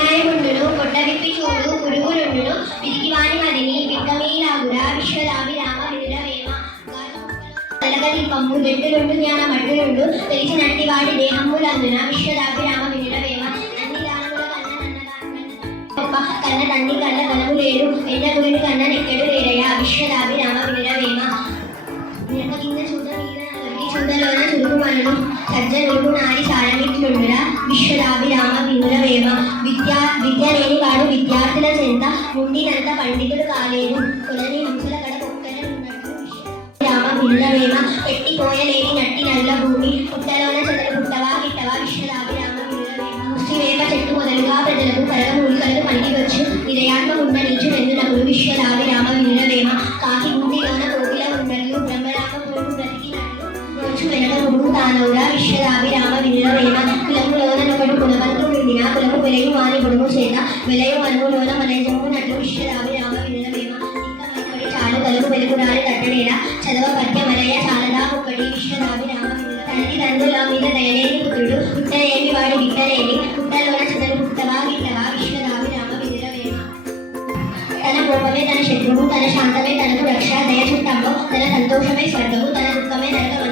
న్యాయముండును కొట్టవిప్పి చూడు పురుగులుండును పిరికివాని మదిని బిడ్డమీలాగురా విశ్వదాభిరామ వినురవేమ దీపము గెట్టులుండు జ్ఞానం అడ్డులుండు తెలిసినట్టి వాడి దేహములందున విశ్వదాభిరామ వినురవేమ అన్ని దానముల గొప్ప కన్న తండ్రి కన్న కనము లేడు ఎండ గురిని కన్న నెక్కడు లేడయా విశ్వదాభిరామ వినురవేమ కింద చూడలోన చురుకుమనను సజ్జనుడు నాడి సారమిట్లుండురా విశ్వదాభిరామ వినురవేమ విద్య లేని వాడు విద్యార్థుల చెంత ఉండినంత పండితుడు కాలేడు కొలని హంసల కడ ఒక్కనే ఉన్నట్టు రామ వినురవేమ ఎట్టిపోయలేని నట్టి నల్ల భూమి పుట్టలోన చెదలు పుట్టవా గిట్టవా విశ్వదాభిరామ వినురవేమ ముష్టివేప చెట్టు మొదలుగా ప్రజలకు పరమూలికలకు పనికివచ్చు విదయాత్మ ఉన్న నీచు వెందునకుడు విశ్వదాభిరామ వినురవేమ కాకి గుండిలోన కోకిల ఉండలు బ్రహ్మరామ పూర్వు బ్రతికినట్లు వెనక గురువు తానవురా విశ్వదాభిరామ వినురవేమ కులములోనొకడు కులవంతుడుండిన కులము వెలయు వాని గుడుము చేత వెలయు మనువులోన మనజము నటు విశ్వదాభిరామ వినురవేమ ఇంకమైనడి చాలు కలుగు వెలుగురాలి తట్టడేలా చదవ పద్యమలయ చాలదా ఒక్కటి విశ్వదాభిరామ తండ్రి తండ్రుల మీద దయలేని పుత్రుడు పుట్టలేని వాడి బిడ్డలేని పుట్టలోన చదరు పుట్టవా గిట్టవా విశ్వదాభిరామ వినురవేమ తన కోపమే తన శత్రువు తన శాంతమే తనకు రక్ష దయ చుట్టంలో తన సంతోషమే స్వర్గము తన దుఃఖమే నరకము